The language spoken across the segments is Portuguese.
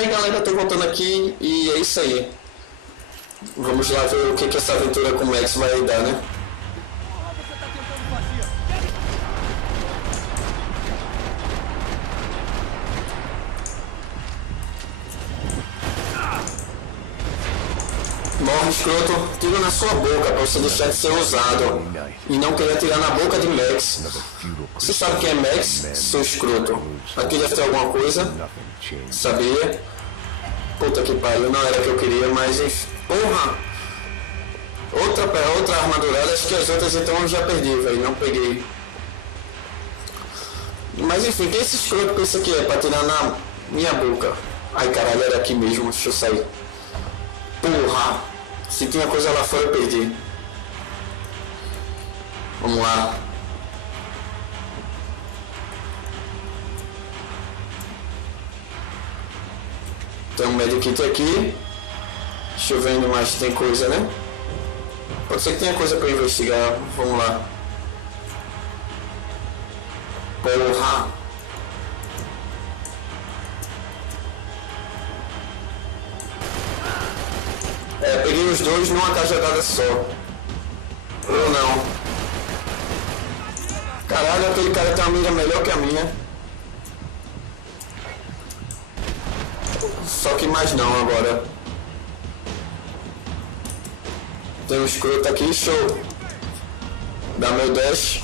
aí galera, eu tô voltando aqui e é isso aí. Vamos lá ver o que essa aventura com o Max vai dar, né? Morre, escroto, tira na sua boca pra você deixar de ser usado. E não querer atirar na boca de Max. Você sabe quem é Max, seu escroto? Aqui deve ter alguma coisa. Sabia? Puta que pariu, não era o que eu queria, mas enfim. Porra! Outra armadurada, acho que as outras então eu já perdi, velho. Não peguei. Mas enfim, quem esse escroto pensa que é pra tirar na minha boca? Ai caralho, era aqui mesmo, deixa eu sair. Porra! Se tinha coisa lá fora eu perdi. Vamos lá. Tem um medikit aqui. Deixa eu ver onde mais tem coisa, né? Pode ser que tenha coisa pra investigar. Vamos lá. Porra! Peguei os dois numa cajadada só. Ou não. Caralho, aquele cara tem uma mira melhor que a minha. Só que mais não agora. Tem um escroto aqui, show. Dá meu dash.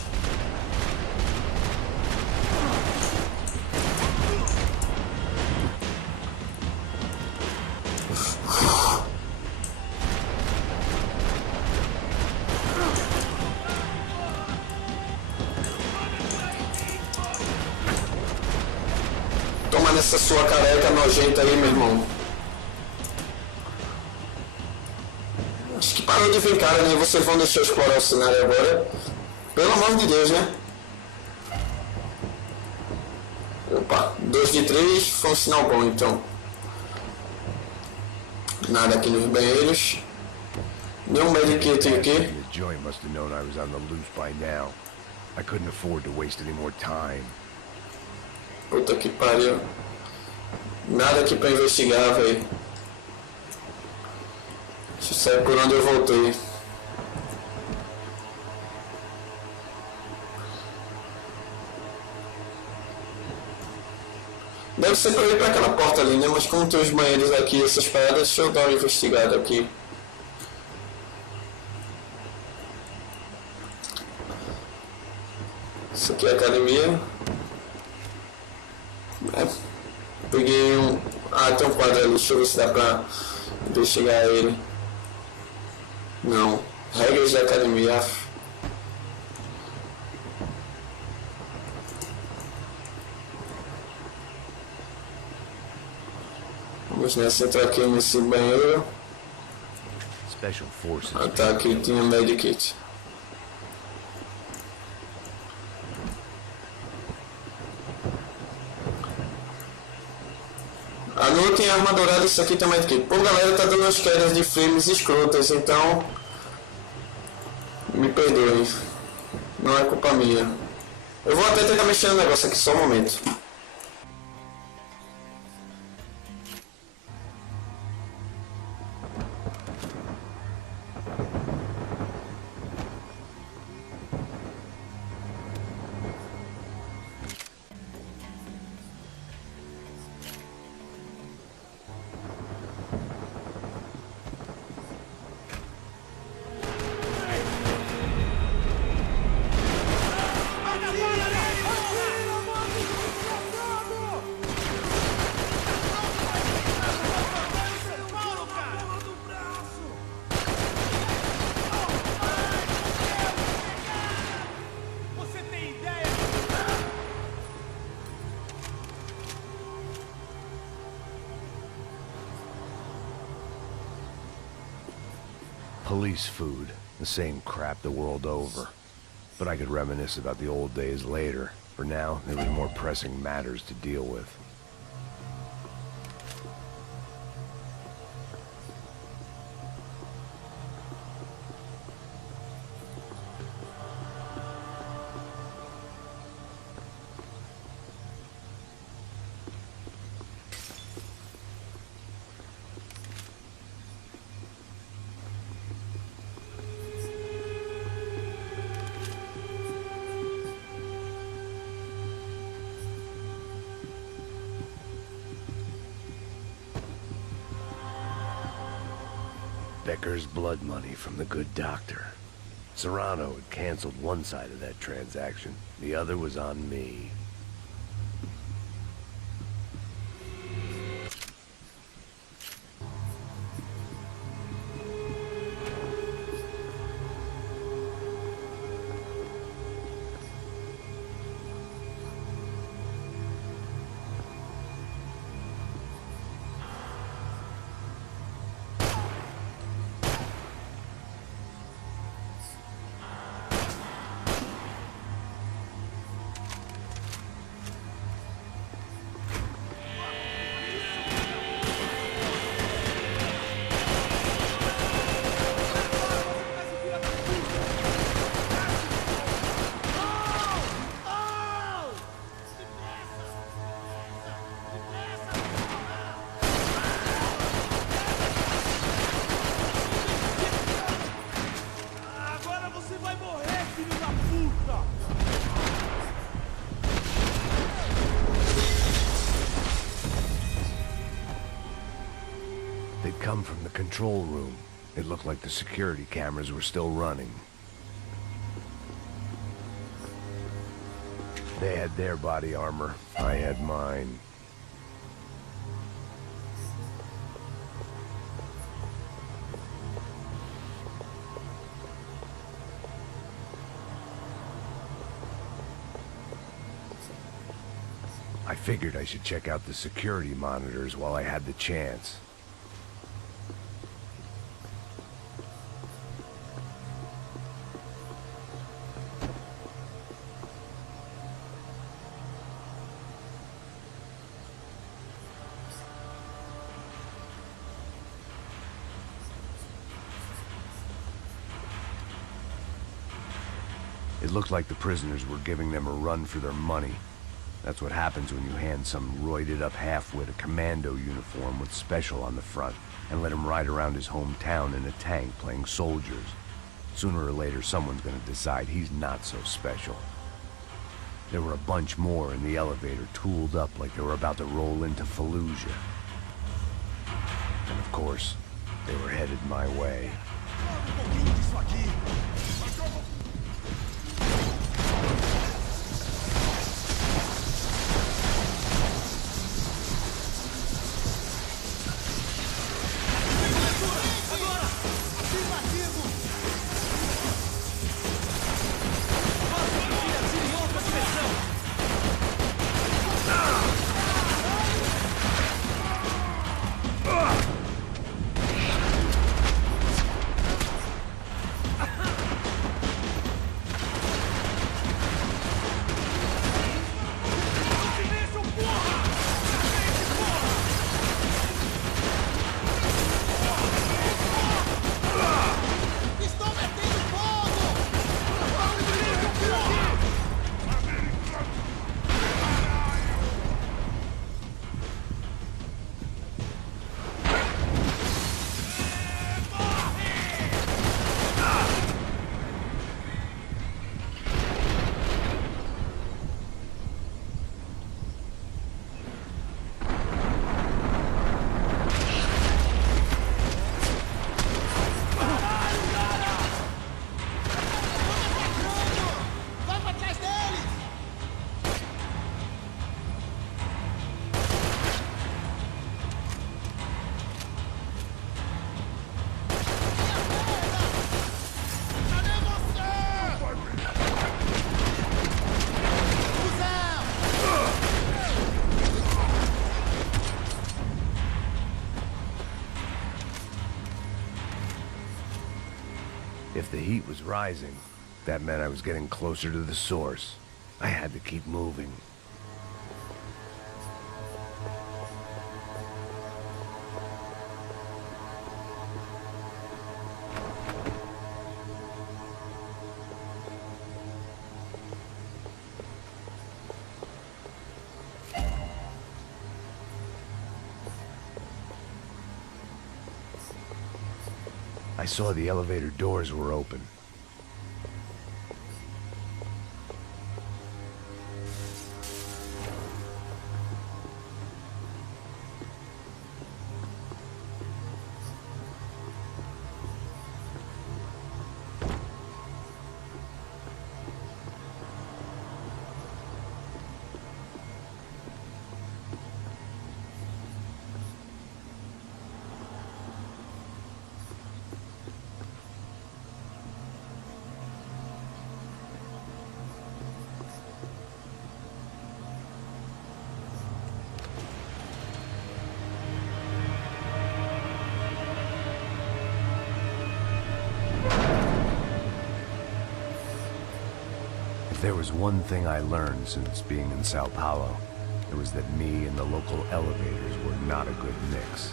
Toma nessa sua careca nojenta aí, meu irmão. Acho que parou de vir, cara, né? Vocês vão deixar eu explorar o cenário agora. Pelo amor de Deus, né? Opa, 2 de 3 foi um sinal bom, então. Nada aqui nos banheiros. Nenhum medikit aqui. Joey must have known I was on the loose by now. I couldn't afford to waste any more time. Puta que pariu. Nada aqui pra investigar, velho. Deixa eu sair por onde eu voltei. Deve ser pra ir pra aquela porta ali, né? Mas como tem os banheiros aqui, essas paradas, deixa eu dar uma investigada aqui. Isso aqui é a academia. Peguei um... Ah, tem um quadro ali, deixa eu ver se dá pra investigar ele. Não. Regras da academia. Vamos nessa, entrar aqui nesse banheiro. Ah tá, aqui tinha um medikit. Anotem a arma dourada, isso aqui também aqui. Pô galera, tá dando umas quedas de frames escrotas, então me perdoem, não é culpa minha. Eu vou até tentar mexer no negócio aqui, só um momento. Police food, the same crap the world over. But I could reminisce about the old days later. For now, there was more pressing matters to deal with. Becker's blood money from the good doctor. Serrano had canceled one side of that transaction. The other was on me. They'd come from the control room. It looked like the security cameras were still running. They had their body armor. I had mine. I figured I should check out the security monitors while I had the chance. It looked like the prisoners were giving them a run for their money. That's what happens when you hand some roided-up half-wit a commando uniform with special on the front and let him ride around his hometown in a tank playing soldiers. Sooner or later, someone's gonna decide he's not so special. There were a bunch more in the elevator, tooled up like they were about to roll into Fallujah. And of course, they were headed my way. If the heat was rising, that meant I was getting closer to the source. I had to keep moving. I saw the elevator doors were open. If there was one thing I learned since being in Sao Paulo, it was that me and the local elevators were not a good mix.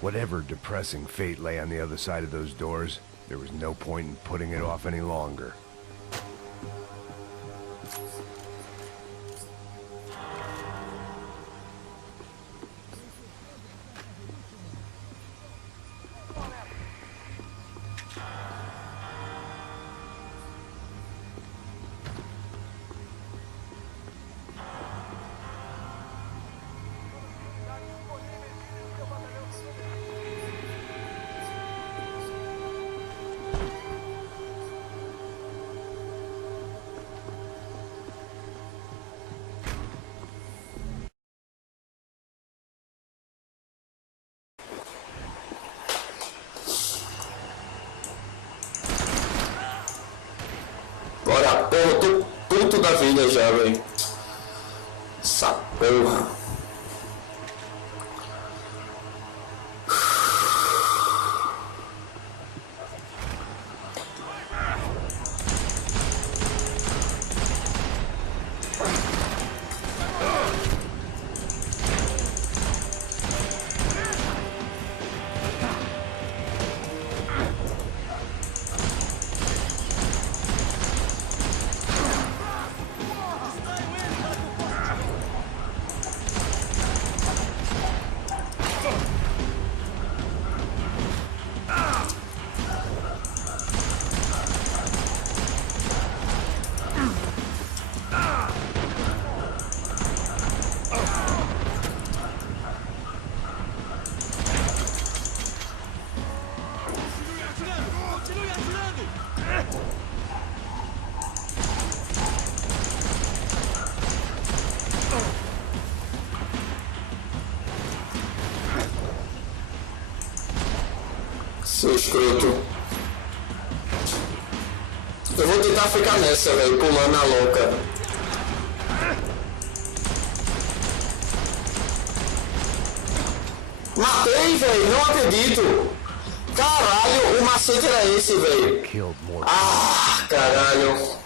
Whatever depressing fate lay on the other side of those doors, there was no point in putting it off any longer. Bora, porra, eu tô puto da vida já, velho. Essa porra. Seu escroto. Eu vou tentar ficar nessa, velho, pulando na louca. Matei, velho, não acredito. Caralho, o macete era esse, velho. Ah, caralho.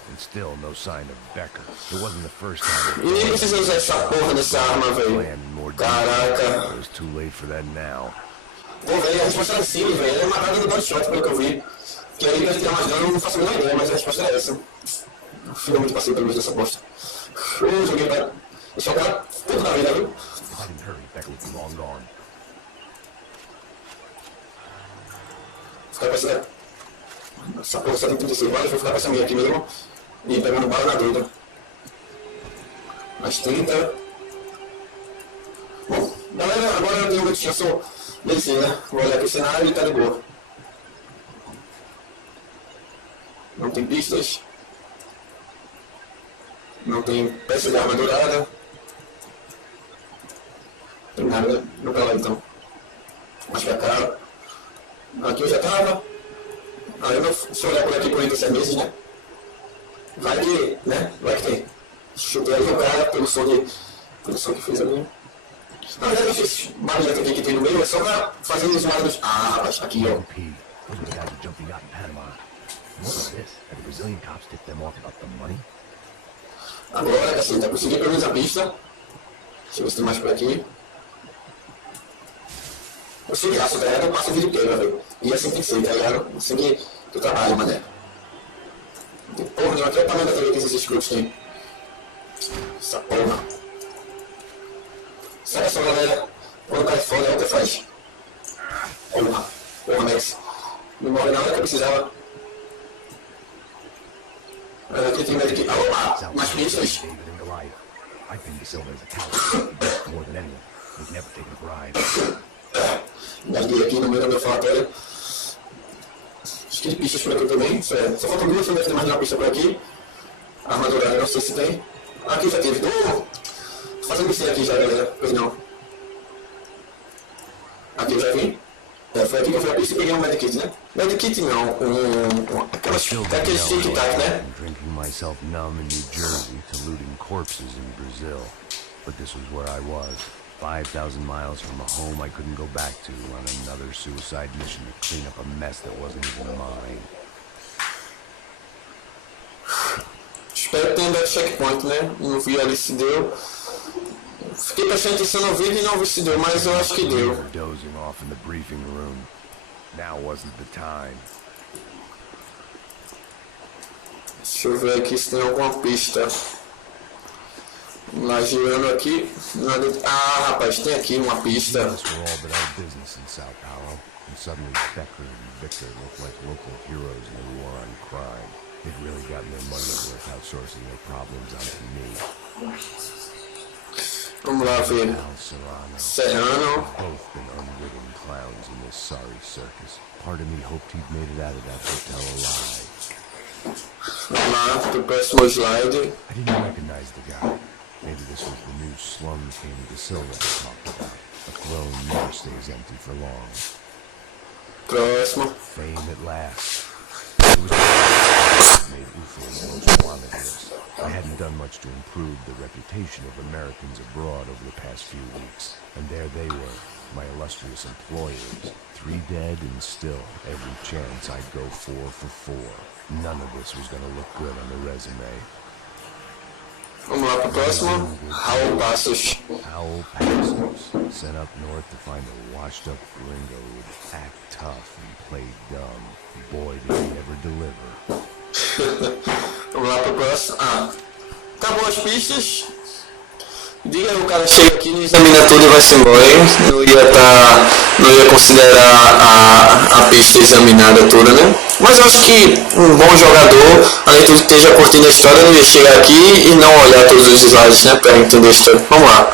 E nem precisa usar essa porra dessa arma, velho. Caraca. Pô, velho, a resposta era simples, velho. É uma carga do body shot, pelo que eu vi. Que aí pra gente ter mais dano, eu não faço a menor ideia, mas a resposta era essa. Eu fico muito passivo pelo menos dessa bosta. Eu joguei pra deixar o cara puto da vida, viu? Ficar com essa... Essa porra 736 balas, vou ficar com essa minha aqui mesmo. E pegando bala na dúvida. Mais 30. Bom, galera, agora eu tenho uma destinação medicina. Vou olhar aqui o cenário e tá de boa. Não tem pistas. Não tem peça de arma dourada. Tem nada, não pra lá então. Acho que é caro. Aqui eu já tava. Aí se eu olhar por aqui por entre 6 meses, né? Vai que, né? Vai que tem. Chutei ali o cara pelo som que fez ali. Na verdade, esse barulhento aqui que tem no meio é só pra fazer os barulhos. Ah, rapaz, aqui ó. Agora, assim, tá conseguindo pelo menos a pista. Deixa eu ver se tem mais por aqui. Eu sei que aço, tá ligado? Eu passo o vídeo inteiro, velho. E assim tem que ser, tá ligado? Assim que eu trabalho, mané. Porra, não, aqui é o tamanho da TV que esses escrotos têm. Essa porra. Sabe só, galera? Quando o cara é foda, é o que faz. Porra. Porra, Max. Não morre na hora que eu precisava. Olha aqui, tem medo aqui. Opa! Mais pistas. Engasguei aqui no meio do meu falatório. Acho que tem pistas por aqui também. Só faltam 2, não deve ter mais nenhuma pista por aqui. Armadura, não sei se tem. Aqui já teve. fazendo isso aqui já, galera. Pois não. Aqui eu já vim. Foi aqui que eu fui a pista e peguei um medkit, né? Medkit não, aqueles tic-tac, né? Drinking myself numb in New Jersey to looting corpses in Brazil. But this was where I was, 5,000 miles from a home I couldn't go back to on another suicide mission to clean up a mess that wasn't even mine. Espero que tenha dado checkpoint, né? Não vi ali se deu. Fiquei prestando atenção no vídeo e não vi se deu, mas eu acho que deu. Dozing off in the briefing room. Now wasn't the time. Deixa eu ver aqui se tem alguma pista. Lá girando aqui. Ah, rapaz, tem aqui uma pista. We're all but out of business in Sao Paulo, and suddenly Becker and Victor look like local heroes in the war on crime. They've really gotten their money's worth outsourcing their problems onto me. Vamos lá ver. Serrano. Both been unwitting clowns in this sorry circus. Part of me hoped he'd made it out of that hotel alive. Vamos lá pro próximo slide. I didn't recognize the guy. Maybe this was the new slum king De Silva I talked about. A throne never stays empty for long. Próximo. Fame at last. It was made UFO the most wanted list. I hadn't done much to improve the reputation of Americans abroad over the past few weeks. And there they were, my illustrious employers. 3 dead and still, every chance I'd go 4 for 4. None of this was gonna look good on the resume. Vamos lá pro próximo. Raul Passos. Howell Passos, sent up north to find a washed-up gringo who would act tough and play dumb. Boy, did he ever deliver. Vamos lá pro próximo. Ah, acabou as pistas. Diga aí, o cara chega aqui, examina tudo e vai-se embora, hein? Não ia considerar a pista examinada toda, né? Mas eu acho que um bom jogador, além de tudo que esteja curtindo a história, não ia chegar aqui e não olhar todos os slides, né? Pra entender a história. Vamos lá.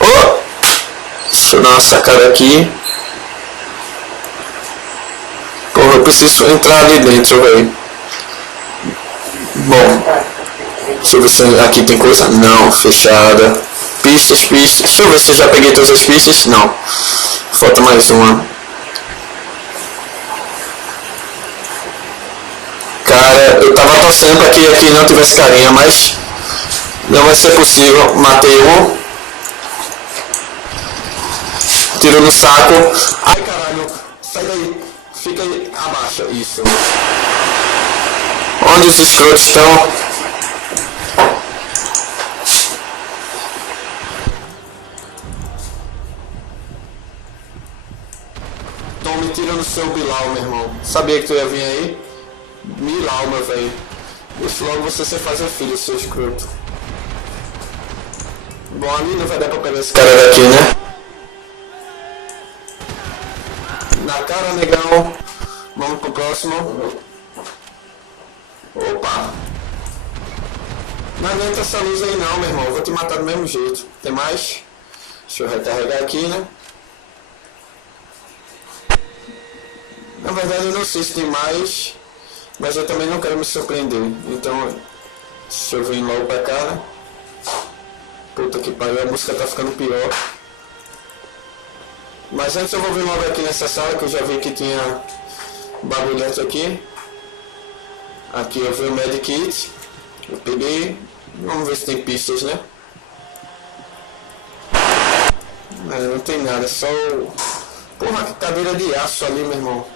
Oh! Deixa eu dar uma sacada aqui. Porra, eu preciso entrar ali dentro, velho. Bom. Deixa eu ver se aqui tem coisa. Não, fechada. Pistas. Deixa eu ver se eu já peguei todas as pistas. Não. Falta mais uma. Cara, eu tava torcendo pra que aqui não tivesse carinha, mas não vai ser possível. Matei um. Tiro no saco. Ai, caralho. Sai daí. Fica aí. Abaixa. Isso. Onde os escrotos estão? Tome, tira no seu Bilal, meu irmão. Sabia que tu ia vir aí? Bilal, meu velho. Deixa logo você fazer filho, seu escroto. Bom, ali não vai dar pra pegar esse cara daqui, né? Na cara, negão. Vamos pro próximo. Opa. Mas não entra essa luz aí não, meu irmão. Eu vou te matar do mesmo jeito. Tem mais? Deixa eu recarregar aqui, né? Na verdade eu não sei se tem mais, mas eu também não quero me surpreender. Então, deixa eu vir logo pra cá, né? Puta que pariu, a música tá ficando pior. Mas antes eu vou vir logo aqui nessa sala, que eu já vi que tinha bagulhento aqui. Aqui eu vi o medkit. Eu peguei. Vamos ver se tem pistas, né? Não tem nada, é só o... Porra, que cadeira de aço ali, meu irmão.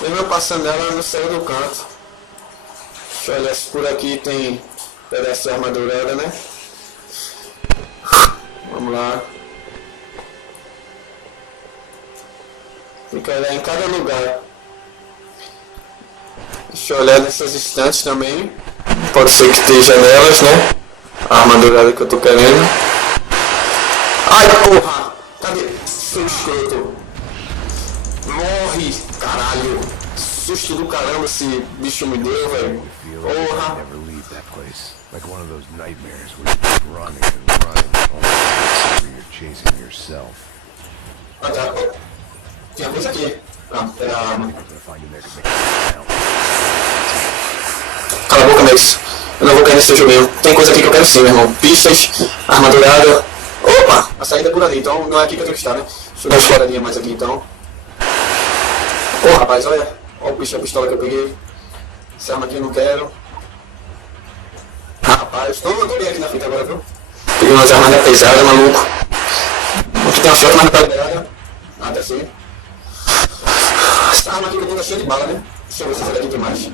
Mesmo eu passando ela, não saiu do canto. Deixa eu olhar se por aqui tem pedaço de armadurada, né? Vamos lá. Tem que olhar em cada lugar. Deixa eu olhar nessas estantes também. Pode ser que tenha janelas, né? A armadurada que eu tô querendo. Ai, porra! Cadê? Seu escroto. Morre, caralho. Susto do caramba esse bicho me deu, velho. Porra. Like one of those nightmares where you're just running and running, where you're chasing yourself. Ah, tá. Tinha coisa aqui. Ah, era a arma. Cala a boca, Max. Eu não vou cair nesse jogo mesmo. Tem coisa aqui que eu quero sim, meu irmão. Pistas, armadurada. Opa! A saída é por ali, então não é aqui que eu tenho que estar, né? Deixa eu dar uma exploradinha mais aqui então. Ô rapaz, olha. Olha o bicho, a pistola que eu peguei. Essa arma aqui eu não quero. Rapaz, tô bem aqui na fita agora, viu? Peguei umas armas pesadas, maluco. Aqui tem uma shot mais liberada. Nada assim. Essa arma aqui que eu tenho tá cheia de bala, né? Deixa eu ver se essa daqui tem mais.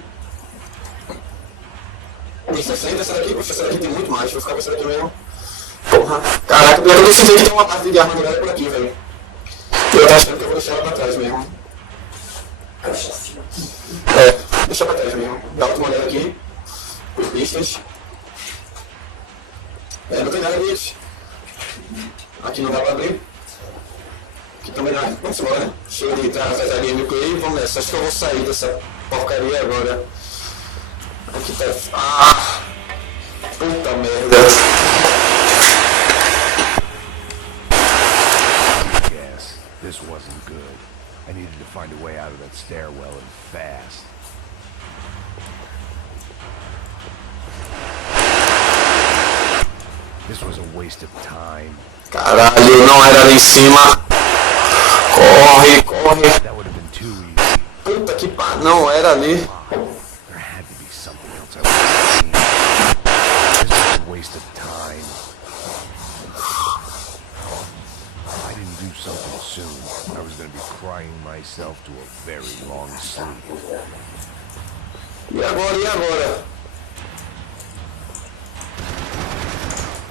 Tem 60, essa daqui, poxa, essa daqui tem muito mais. Vou ficar com essa daqui mesmo. Porra. Caraca, eu tô sentindo que tem uma parte de arma durada por aqui, velho. Eu tô achando que eu vou deixar ela pra trás mesmo. Deixa pra trás mesmo. Dá outra olhada aqui. Por pistas. Não tem nada disso. Aqui não dá pra abrir. Aqui também não. Vamos embora, né? Chega de trás das alinhas nuclear e vamos nessa. Acho que eu vou sair dessa porcaria agora. Aqui tá. Ah! Puta merda. Yes, this wasn't good. I needed to find a way out of that stairwell and fast. This was a waste of time. Caralho, não era ali em cima. Corre, corre. That would have been too easy. Puta que pariu, não era ali. There had to be something else I would have seen. This was a waste of time. If I didn't do something soon, I was going to be crying myself to a very long sleep. E agora, e agora?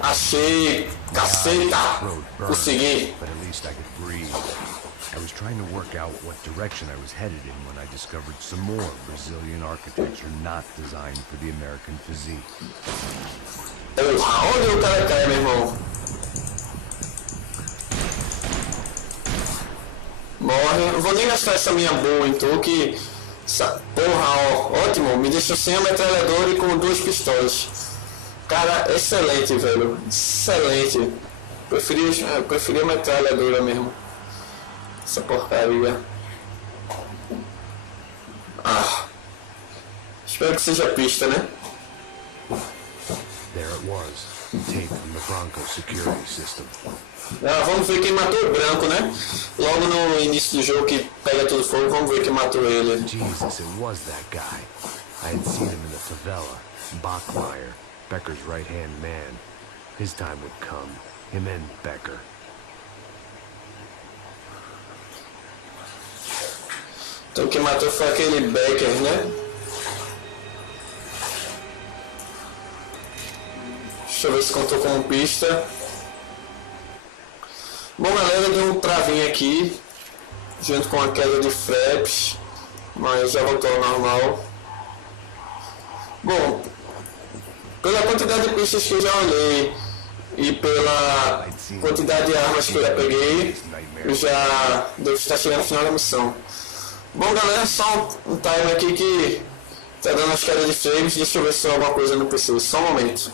Achei! Caceta! Consegui! But at least I could breathe. I was trying to work out what direction I was headed in when I discovered some more Brazilian architecture not designed for the American physique. Onde o cara cai, meu irmão? Morre. Não vou nem gastar essa minha boa, então, que... Porra, ó, ótimo. Me deixou sem a metralhadora e com 2 pistolas. Cara, excelente, velho. Excelente. Preferi a metralhadora mesmo. Essa porcaria. Ah. Espero que seja pista, né? There it was. Tape from the Bronco security system. Vamos ver quem matou o branco, né? Logo no início do jogo que pega tudo fogo, vamos ver quem matou ele. Jesus, it was that guy. I had seen him in the favela. Bachmeier, Becker's right-hand man. His time would come. Him and Becker. Então quem matou foi aquele Becker, né? Deixa eu ver se contou como pista. Bom, galera, deu um travinho aqui, junto com a queda de fraps, mas já voltou ao normal. Bom, pela quantidade de pistas que eu já olhei e pela quantidade de armas que eu já peguei, eu já devo estar chegando no final da missão. Bom, galera, só um timer aqui que tá dando as quedas de frames. Deixa eu ver se tem alguma coisa no PC, só um momento.